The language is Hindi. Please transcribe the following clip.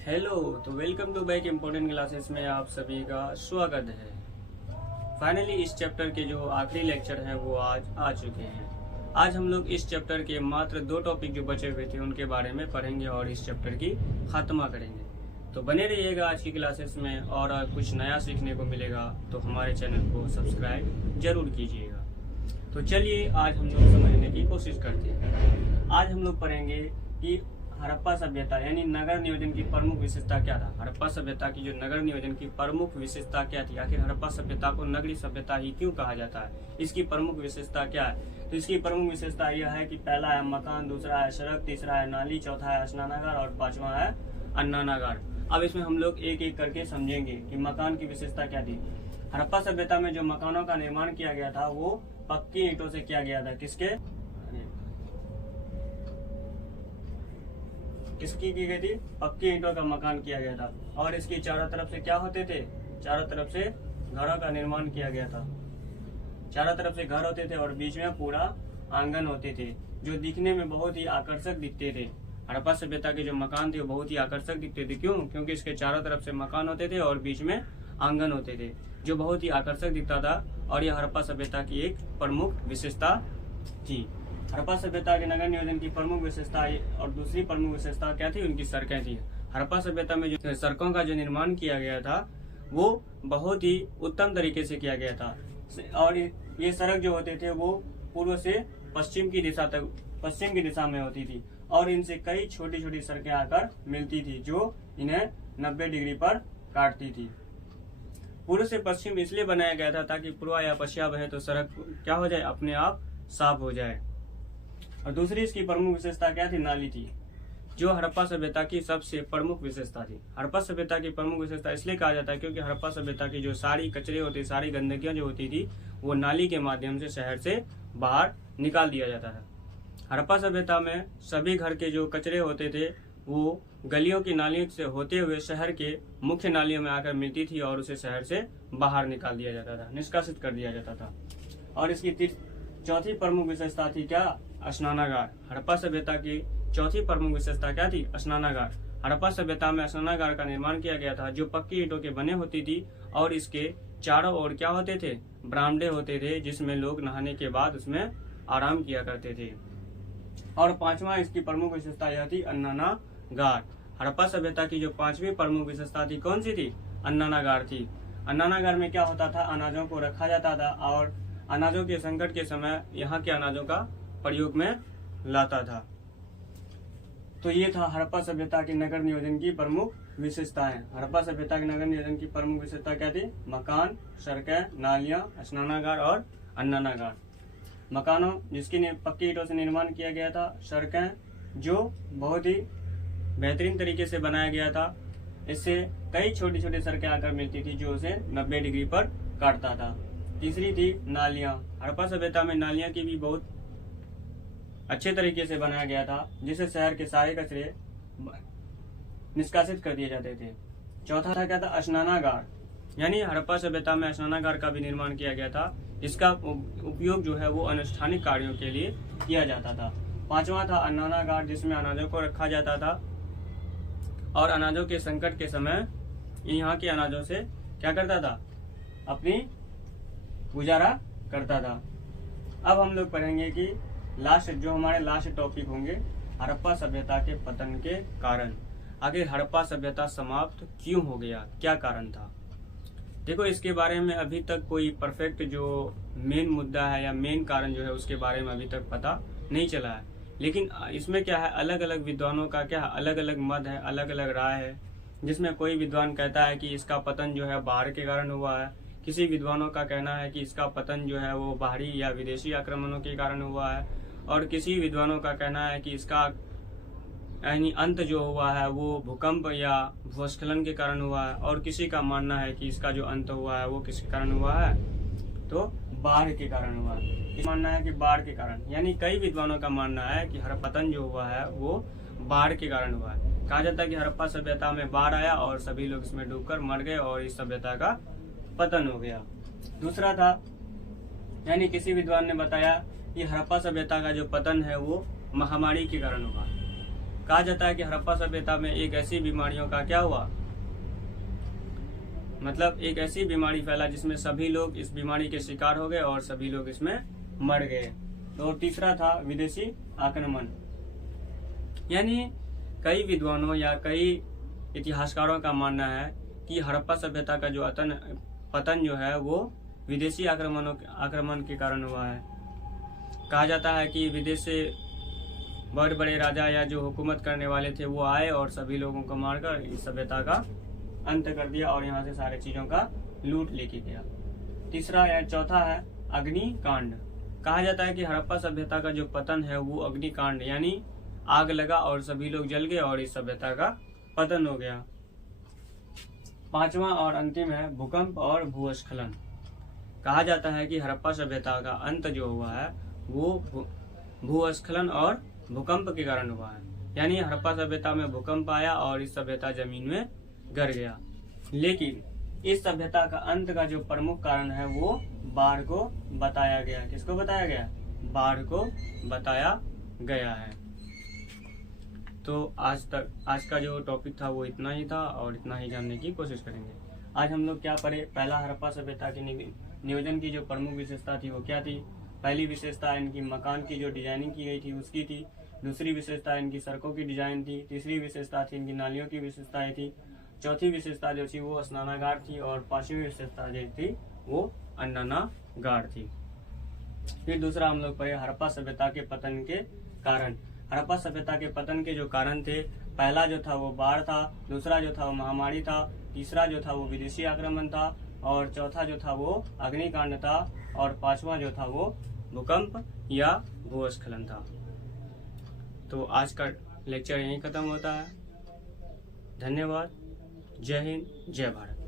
हेलो, तो welcome to back important classes में आप सभी का स्वागत है। फाइनली इस चैप्टर के जो आखिरी लेक्चर हैं वो आज आ चुके हैं। आज हम लोग इस चैप्टर के मात्र 2 टॉपिक जो बचे हुए थे उनके बारे में पढ़ेंगे और इस चैप्टर की खात्मा करेंगे। तो बने रहिएगा आज की क्लासेस में, और कुछ नया सीखने को मिलेगा तो हमारे चैनल को सब्सक्राइब जरूर कीजिएगा। तो चलिए आज हम लोग समझने की कोशिश करते हैं। आज हम लोग पढ़ेंगे कि हड़प्पा सभ्यता यानी नगर नियोजन की प्रमुख विशेषता क्या था। हड़प्पा सभ्यता की जो नगर नियोजन की प्रमुख विशेषता क्या थी, आखिर हड़प्पा सभ्यता को नगरीय सभ्यता ही क्यों कहा जाता है, इसकी प्रमुख विशेषता क्या है। तो इसकी प्रमुख विशेषता यह है कि पहला है मकान, दूसरा है सड़क, तीसरा है नाली, चौथा है स्नानागार और पांचवा है अन्नानागार। अब इसमें हम लोग एक एक करके समझेंगे कि मकान की विशेषता क्या थी। हड़प्पा सभ्यता में जो मकानों का निर्माण किया गया था वो पक्की ईंटों से किया गया था। किसकी की गई थी? पक्की ईंटों का मकान किया गया था। और इसकी चारों तरफ से क्या होते थे? चारों तरफ से घरों का निर्माण किया गया था। चारों तरफ से घर होते थे और बीच में पूरा आंगन होते थे जो दिखने में बहुत ही आकर्षक दिखते थे। हड़प्पा सभ्यता के जो मकान थे वो बहुत ही आकर्षक दिखते थे। क्यों? क्योंकि इसके चारों तरफ से मकान होते थे और बीच में आंगन होते थे जो बहुत ही आकर्षक दिखता था, और यह हड़प्पा सभ्यता की एक प्रमुख विशेषता थी। हड़प्पा सभ्यता के नगर नियोजन की प्रमुख विशेषता और दूसरी प्रमुख विशेषता क्या थी? उनकी सड़कें थी। हड़प्पा सभ्यता में जो सड़कों का जो निर्माण किया गया था वो बहुत ही उत्तम तरीके से किया गया था, और ये सड़क जो होते थे वो पूर्व से पश्चिम की दिशा में होती थी, और इनसे कई छोटी छोटी सड़कें आकर मिलती थी जो इन्हें 90 डिग्री पर काटती थी। पूर्व से पश्चिम इसलिए बनाया गया था ताकि पूर्व या पश्चिम बहे तो सड़क क्या हो जाए, अपने आप साफ हो जाए। और दूसरी इसकी प्रमुख विशेषता क्या थी? नाली थी, जो हड़प्पा सभ्यता की सबसे प्रमुख विशेषता थी। हड़प्पा सभ्यता की प्रमुख विशेषता इसलिए कहा जाता है क्योंकि हड़प्पा सभ्यता की जो सारी कचरे होते, सारी गंदगियां जो होती थी वो नाली के माध्यम से शहर से बाहर निकाल दिया जाता है। हड़प्पा सभ्यता में सभी घर के जो कचरे होते थे वो गलियों की नालियों से होते हुए शहर के मुख्य नालियों में आकर मिलती थी और उसे शहर से बाहर निकाल दिया जाता था, निष्कासित कर दिया जाता था। और इसकी चौथी प्रमुख विशेषता थी क्या? स्नानागार। हड़प्पा सभ्यता की चौथी प्रमुख विशेषता क्या थी? स्नानागार। हड़प्पा सभ्यता में स्नानागार का निर्माण किया गया था जो पक्की ईंटों के बने होती थी, और इसके चारों ओर क्या होते थे? बरामदे होते थे जिसमें लोग नहाने के बाद उसमें आराम किया करते थे। और पांचवा इसकी प्रमुख विशेषता यह थी अन्नानागार। हड़प्पा सभ्यता की जो पांचवी प्रमुख विशेषता थी कौन सी थी? अन्नानागार थी। अन्नानागार में क्या होता था? अनाजों को रखा जाता था और अनाजों के संकट के समय यहाँ के अनाजों का प्रयोग में लाता था। तो ये था हड़प्पा सभ्यता की नगर नियोजन की प्रमुख विशेषताएं। हड़प्पा सभ्यता की नगर नियोजन की प्रमुख विशेषता क्या थी? मकान, सड़कें, नालियां, स्नानागार और अन्नानागार। मकानों जिसकी पक्की ईंटों से निर्माण किया गया था, सड़कें जो बहुत ही बेहतरीन तरीके से बनाया गया था, इससे कई छोटी छोटी सड़कें आकर मिलती थी जो उसे 90 डिग्री पर काटता था। तीसरी थी नालियां। हड़प्पा सभ्यता में नालियां की भी बहुत अच्छे तरीके से बनाया गया था जिससे शहर के सारे कचरे निष्कासित कर दिए जाते थे। चौथा था क्या था? स्नानागार। यानी हड़प्पा सभ्यता में स्नानागार का भी निर्माण किया गया था। इसका उपयोग जो है वो अनुष्ठानिक कार्यों के लिए किया जाता था। पांचवा था अन्नानागार, जिसमें अनाजों को रखा जाता था और अनाजों के संकट के समय यहाँ के अनाजों से क्या करता था? अपनी गुजारा करता था। अब हम लोग पढ़ेंगे कि जो हमारे लास्ट टॉपिक होंगे हड़प्पा सभ्यता के पतन के कारण। आखिर हड़प्पा सभ्यता समाप्त क्यों हो गया, क्या कारण था? देखो, इसके बारे में अभी तक कोई परफेक्ट जो मेन मुद्दा है या मेन कारण जो है उसके बारे में अभी तक पता नहीं चला है। लेकिन इसमें क्या है, अलग अलग विद्वानों का क्या है, अलग अलग मत है, अलग अलग राय है। जिसमें कोई विद्वान कहता है कि इसका पतन जो है बाढ़ के कारण हुआ है, किसी विद्वानों का कहना है कि इसका पतन जो है वो बाहरी या विदेशी आक्रमणों के कारण हुआ है, और किसी विद्वानों का कहना है कि इसका यानी अंत जो हुआ है वो भूकंप या भूस्खलन के कारण हुआ है, और किसी का मानना है कि इसका जो अंत हुआ है वो किसके कारण हुआ है? तो बाढ़ के कारण हुआ है। मानना है कि बाढ़ के कारण, यानी कई विद्वानों का मानना है कि पतन जो हुआ है वो बाढ़ के कारण हुआ है। कहा जाता है कि हड़प्पा सभ्यता में बाढ़ आया और सभी लोग इसमें डूबकर मर गए और इस सभ्यता का पतन हो गया। दूसरा था, यानी किसी विद्वान ने बताया कि हड़प्पा सभ्यता का जो पतन है वो महामारी के कारण हुआ। कहा जाता है कि हड़प्पा सभ्यता में एक ऐसी बीमारियों का क्या हुआ, मतलब एक ऐसी बीमारी फैला जिसमें सभी लोग इस बीमारी के शिकार हो गए और सभी लोग इसमें मर गए। तो तीसरा था विदेशी आक्रमण। यानी कई विद्वानों या कई इतिहासकारों का मानना है कि हड़प्पा सभ्यता का जो पतन जो है वो विदेशी आक्रमण के कारण हुआ है। कहा जाता है कि विदेश से बड़े बड़े राजा या जो हुकूमत करने वाले थे वो आए और सभी लोगों को मारकर इस सभ्यता का अंत कर दिया और यहाँ से सारे चीजों का लूट लेके गया। तीसरा या चौथा है अग्निकांड। कहा जाता है कि हड़प्पा सभ्यता का जो पतन है वो अग्निकांड यानी आग लगा और सभी लोग जल गए और इस सभ्यता का पतन हो गया। पांचवा और अंतिम है भूकंप और भूस्खलन। कहा जाता है कि हड़प्पा सभ्यता का अंत जो हुआ है वो भूस्खलन और भूकंप के कारण हुआ है। यानी हड़प्पा सभ्यता में भूकंप आया और इस सभ्यता जमीन में गिर गया। लेकिन इस सभ्यता का अंत का जो प्रमुख कारण है वो बाढ़ को बताया गया। किसको बताया गया? बाढ़ को बताया गया है। तो आज का जो टॉपिक था वो इतना ही था और इतना ही जानने की कोशिश करेंगे। आज हम लोग क्या पढ़े? पहला, हड़प्पा सभ्यता की नियोजन की जो प्रमुख विशेषता थी वो क्या थी? पहली विशेषता इनकी मकान की जो डिजाइनिंग की गई थी उसकी थी। दूसरी विशेषता इनकी सड़कों की डिजाइन थी। तीसरी विशेषता थी इनकी नालियों की विशेषताएं थी। चौथी विशेषता जो थी वो स्नानागार थी और पांचवी विशेषता जो थी वो अन्नागार थी। फिर दूसरा हम लोग पढ़े हड़प्पा सभ्यता के पतन के कारण। हड़प्पा सभ्यता के पतन के जो कारण थे, पहला जो था वो बाढ़ था, दूसरा जो था वो महामारी था, तीसरा जो था वो विदेशी आक्रमण था और चौथा जो था वो अग्निकांड था और पांचवा जो था वो भूकंप या भूस्खलन था। तो आज का लेक्चर यहीं खत्म होता है। धन्यवाद। जय हिंद, जय भारत।